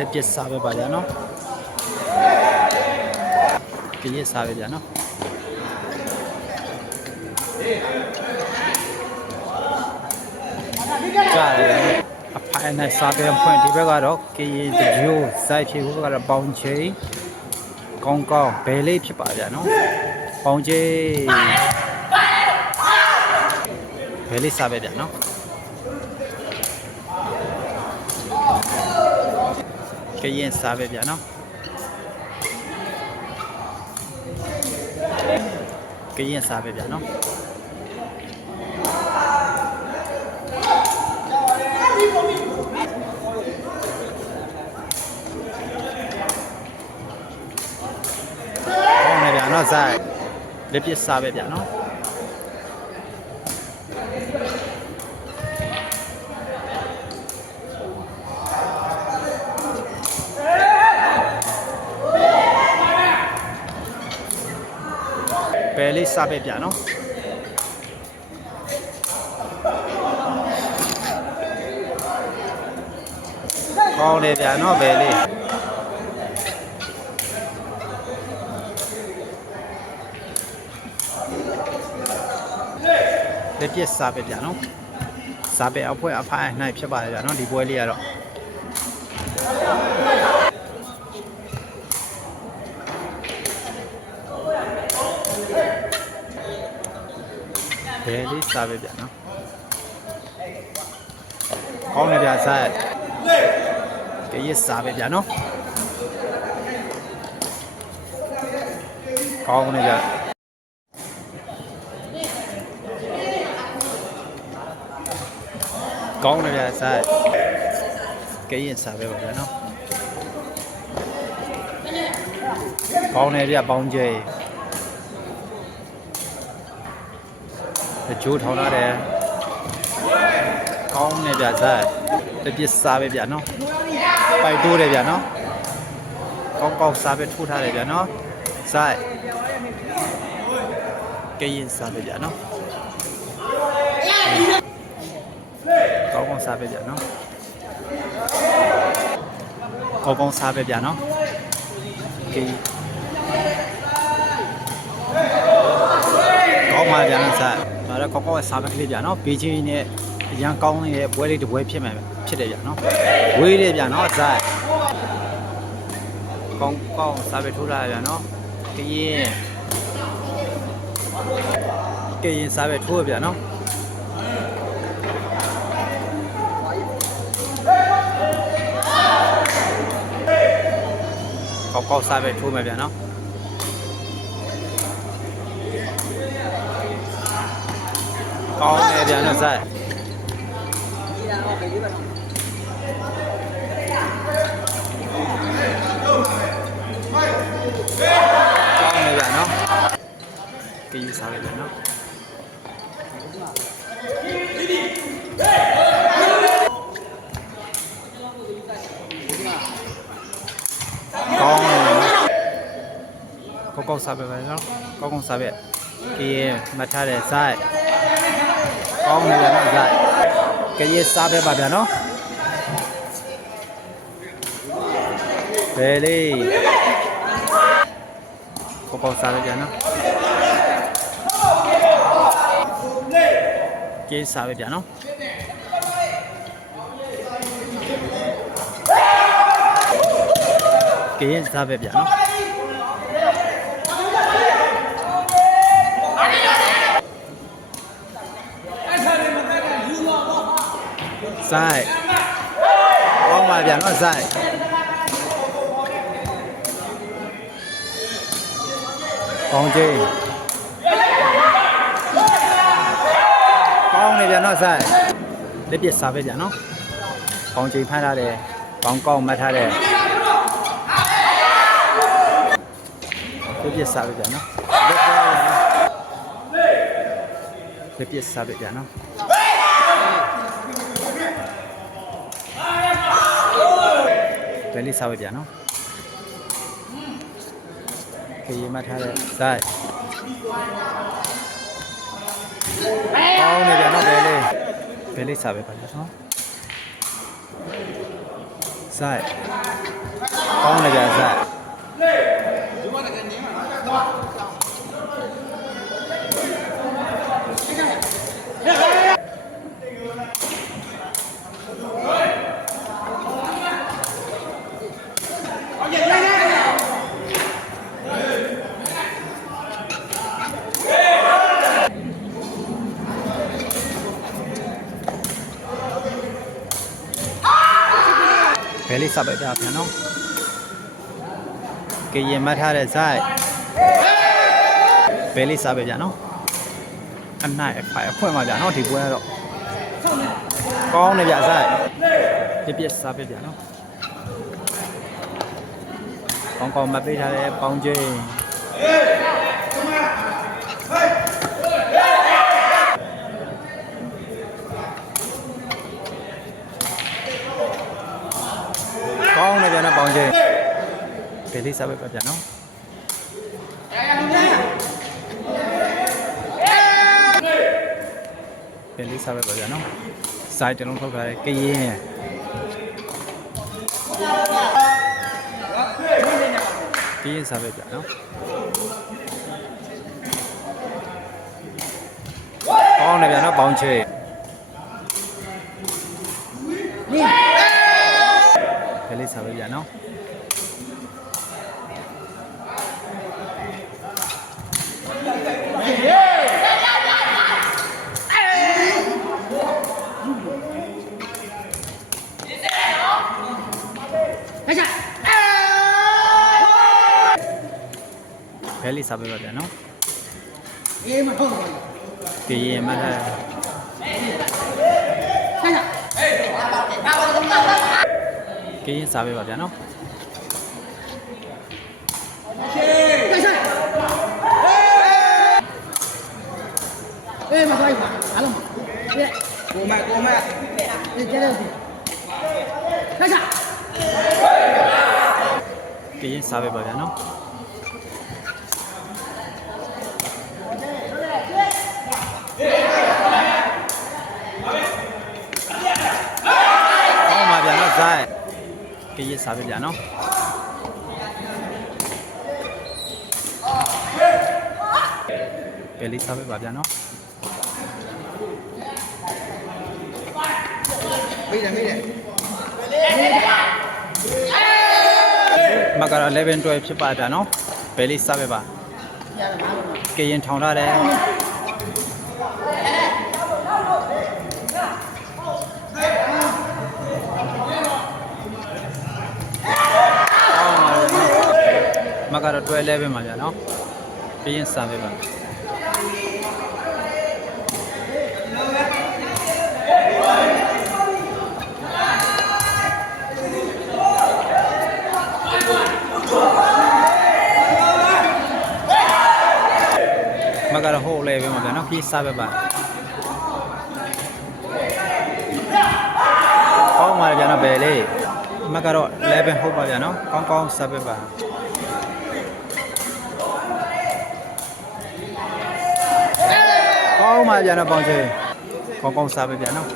လက်ပစ်စားပဲပါဗျာနော်ကရစ်စားပဲဗျာနော်ကြားရတယ်အဖိုင်နဲ့စားပဲဖွင့်ဒီဘက်ကတော့ကရင်တကြိုးစိုက်ဖြစ်ဟိုဘက်ကတော့ပေါင်ချိန်ကောင်းကောင်းဘယ်လေးဖြစ်ပါဗျာနော်ပေါင်ချိန်ဘယ်လေးစားပဲဗျာနော် ကရင်စားပဲဗျာနော်ကရင်စားပဲဗျာနော်ဟုတ်နေဗျာနော်စားလက်ပစ်စားပဲဗျာနော် စားပဲဗျာနော်ကောင်းတယ်ဗျာနော်ဘယ်လေးလက်ပြစ်စားပဲဗျာနော်စားပဲအဖွဲအဖိုင်းနိုင်ဖြစ်ပါတယ်ဗျာနော်ဒီပွဲလေးကတော့ ဘယ်လေးစားပဲဗျာနော်ကောင်းတယ်ဗျာစားကရစ်စားပဲဗျာနော်ကောင်းတယ်ဗျာကောင်းတယ်ဗျာစားကရင်စားပဲပါဗျာနော်ကောင်းတယ်ဗျပေါင်းကျဲ အကျိုးထောင်းလာတယ်ကောင်းတယ်ဗျာစားတပြစ်စားပဲဗျာနော်ပိုက်တိုးတယ်ဗျာနော်ကောင်းကောင်းစားပဲထိုးထားတယ်ဗျာနော်စားကရင်စားပဲဗျာနော်ကောင်းကောင်းစားပဲဗျာနော်ကောင်းကောင်းစားပဲဗျာနော်ကဲကောင်းပါဗျာနော်စားဒါ တော့ကောင်းကောင်းစားပဲကလေးဗျာနော်ဘေးချင်းနဲ့အရန်ကောင်းနေတဲ့ပွဲလေးတစ်ပွဲဖြစ်မယ်ဖြစ်တယ်ဗျာနော်ဝေးတယ်ဗျာနော်စားကောင်းကောင်းစားပဲထိုးထားဗျာနော်ကရင်ကရင်စားပဲထိုးဗျာနော်ကောက်ကောက်စားပဲထိုးမယ်ဗျာနော် ကောင်းတယ်ဗျာနော်စားကောင်းတယ်ဗျာနော်ကီးစားလိုက်ဗျာနော်ကောင်းတယ်ဗျာနော်ကောက်ကောက်စားပဲဗျာနော် ကောက်ကောက်စားပဲကီးမထားတဲ့စားကောင်းတယ်ဗျာနော်စားကီးစားပဲပါဗျာနော်ဘယ်လေးကောက်ကောက်စားပဲဗျာနော်ကီးစားပဲဗျာနော်ကင်းစားပဲဗျာနော် ဆိုင်ကောင်းပါဗျာနော်ဆိုင်ကောင်းချင်းကောင်းနေဗျာနော်ဆိုင်လက်ပြစားပဲဗျာနော်ကောင်းချင်းဖမ်းထားတယ်ကောင်းကောင်းမှတ်ထားတယ်ပြပြစားပဲဗျာနော်လက်ပြပြစားပဲဗျာနော် ယ်လေးစားပဲဗျာနော်ခေးမထားတဲ့စားကောင်းနေဗျာနော်ဘယ်လေးဘယ်လေးစားပဲပါဗျာနော်ဆိုင်ကောင်းနေကြဆိုင်ဘယ် လေးစပ်ပဲပြပြန်နော်ကရင်မှတ်ထားတဲ့ဆိုင်ဘယ်လေးစပ်ပဲပြန်နော်အနိုင်အဖိုင်အဖွင့်မှာပြန်နော်ဒီပွဲကတော့ကောင်းနေကြဆိုင်ပြပြစပ်ပဲပြန်နော်ကောင်းကောင်းမပေးထားတဲ့ပေါင်းချင်းကောင်းနေပြန်တဲ့ပေါင်းချင်း ဘယ်လေးစပ်ပဲပြန်နော်ဘယ်လေးစပ်ပဲပြန်နော်စိုက်တလုံးထုတ်ထားတဲ့ကရင်ကရင်စပ်ပဲပြန်နော်ကောင်းနေပြန်နော်ပေါင်းချင်းဘယ်လေးစပ်ပဲပြန် နော်ဘယ်လေးစားပေးပါဗျာနော်အေးမဟုတ်ဘူးကရင်မထားဆန်းကရင်စားပေးပါဗျာနော်ကဆိုင်အေးမသွားဘူးအားလုံးပြည့်ကိုမကိုမဒီကျတဲ့ဒီကဆိုင်ကရင်စားပေးပါဗျာနော်ကောင်းပါဗျာနော်ဇိုင်းက ရင်စားပေးဗျာနော်ဘယ်လေးစားပေးပါဗျာနော်မိတယ်မိတယ်မကတော့11 12ဖြစ်ပါဗျာနော်ဘယ်လေးစားပေးပါကရင်ထောင်ထားတယ်မကတော့ 12 11ပါဗျာနော်ကရင်စားပေးပါမကတော့ဟို11ပါဗျာနော်ကရင်စားပေးပါကောင်းပါဗျာနော်ဘယ်လေးမကတော့11ဟုတ်ပါဗျာနော်ကောင်းကောင်းစားပေးပါ ကောင်းပါဗျာနော်ပေါင်းချေကောင်းကောင်းစားပဲဗျာနော်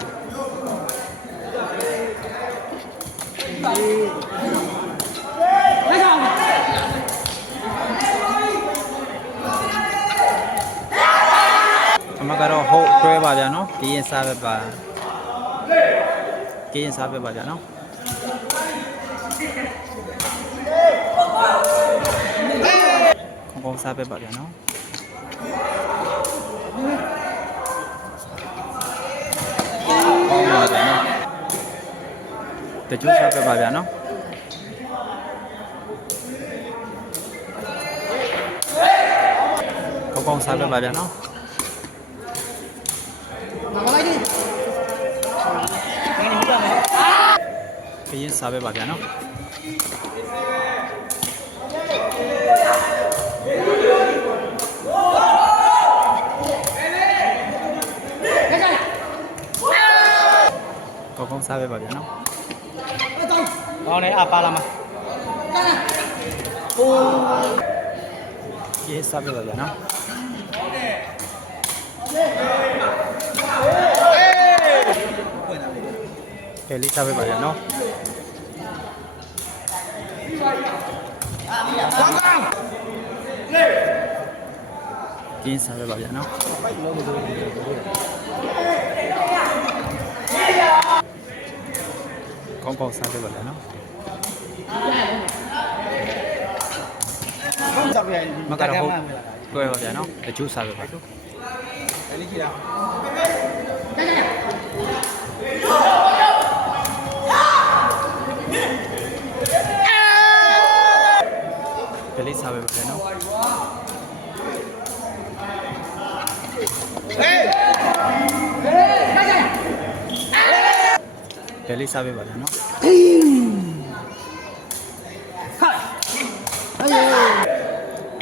အမကတော့ဟုတ်တွဲပါဗျာနော်ကရင်စားပဲပါကရင်စားပဲပါဗျာနော်ကောင်းကောင်းစားပဲပါဗျာနော် ကောင်း ပါဗျာနော်တကျိုးစားပြပါဗျာနော်ကောင်းကောင်းစားပြပါဗျာနော်မမလိုက်ဒီခရင်စားပြပါဗျာနော် ကောင်းကောင်းစားပြပါဗျာနော်အတောင်းကောင်းနေအပါလာမကဆိုင်ခရင်စားပြပါဗျာနော်တယ်လီစားပြပါဗျာနော်ကျင်းစားပဲပါဗျာနော်ကော င်းကောင်းစားပဲပါဗျာနော်ကြောက်ရည်မကတော့ဟုတ်တွဲပါဗျာနော်တချို့စားပဲပါတယ်လေးကြည့်တာဒလေးစားပဲပါဗျာနော် ဒလေးစားပဲပါဗျာနော်ဟေး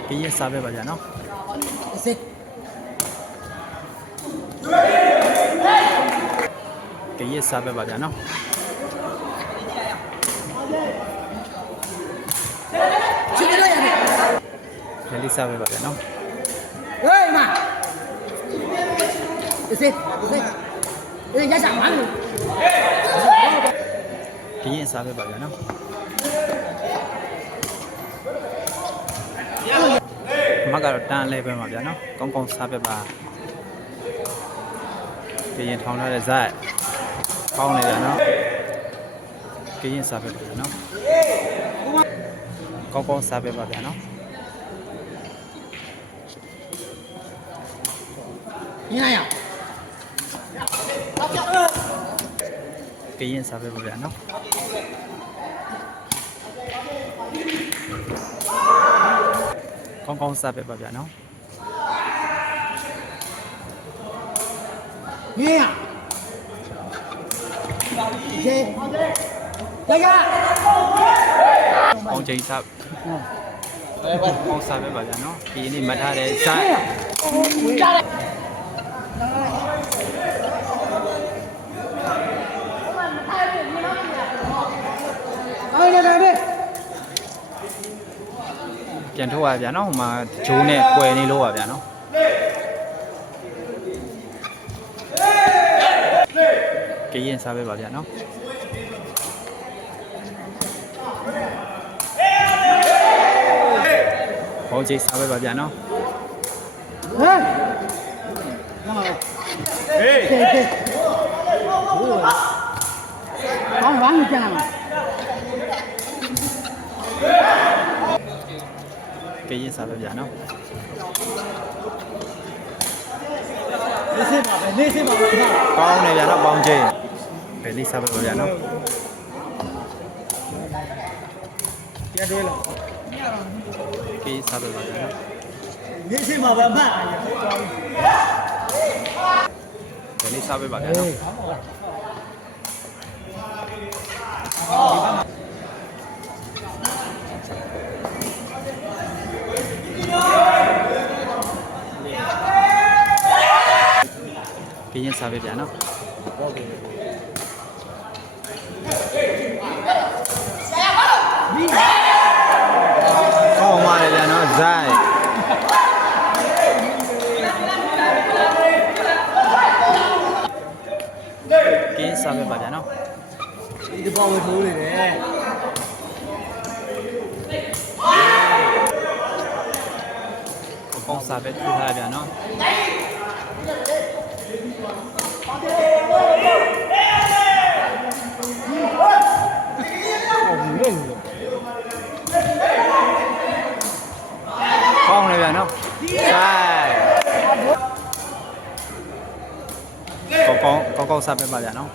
ကရင်စားပဲပါဗျာနော်စစ်ကရင်စားပဲပါဗျာနော်ချစ်လို့ရတယ်ဒလေးစားပဲပါဗျာနော်ဟေးမစစ်စစ်အေးရစား ပါလို့ကရင်စားပဲပါဗျာနော်မကတော့တန်းလဲပဲပါဗျာနော်ကောင်းကောင်းစားပဲပါကရင်ထောင်းထားတဲ့ဇက်ကောင်းနေဗျာနော်ကရင်စားပဲပါဗျာနော်ကောင်းကောင်းစားပဲပါဗျာနော်ညရအောင် ကရင်စားပဲပါဗျာနော်ကောင်းကောင်းစားပဲပါဗျာနော်ညရအောင်ဟေးရရပေါင်းချိန်စားပေါင်းစားပဲပါဗျာနော်ဒီနေ့မှတ်ထားတဲ့ဇက် အေးဒါပဲ ပြန်ထုတ်ရဗျာနော်ဟိုမှာဂျိုးနဲ့ကွယ်နေလို့ပါဗျာနော်ကရင်စားပဲပါဗျာနော်ပေါင်းချိန်စားပဲပါဗျာနော်ဟေးလာပါဟေးဟေးဟေးကောင်းပါ့ပြန်လာမှာက ရင်စားပဲဗျာနော်နေစစ်ပါပဲနေစစ်ပါပဲကောင်းနေဗျာနော်ပေါင်းချိန်ဘယ်လေးစားပဲပါဗျာနော်ပြန်တွေးလို့ကရင်စားပဲပါဗျာနော်နေစစ်ပါပဲမှတ်ဘယ်လေးစားပဲပါဗျာနော် ရင်စားပဲဗျာနော်ကောင်းပါလေဗျာနော်ဇိုင်းကင်းစားပဲပါဗျာနော်ဒီပေါ်ဝထိုးနေတယ်ကောင်းစားပဲထူထားရဗျာနော် ဟုတ်ဘူးလို့ ကောင်းလေဗျာနော်ဆိုင် ကောင်းကောင်းကောင်းကောင်းစားပဲပါဗျာနော်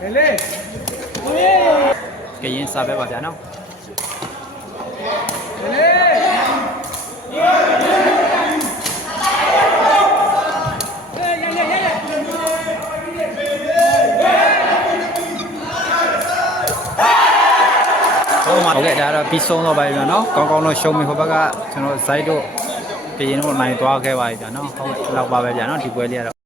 လေလေကရင်စားပဲပါဗျာနော်ဟုတ်ပါဟုတ်ကဲ့ဒါတော့ပြီးဆုံးတော့ပါပြီဗျာနော်ကောင်းကောင်းတော့ရှုံးပြီဟိုဘက်ကကျွန်တော်ဇိုက်တို့ ကရင်တို့နိုင်သွားခဲ့ပါပြီဗျာနော်ဟုတ်လောက်ပါပဲဗျာနော်ဒီပွဲလေးကတော့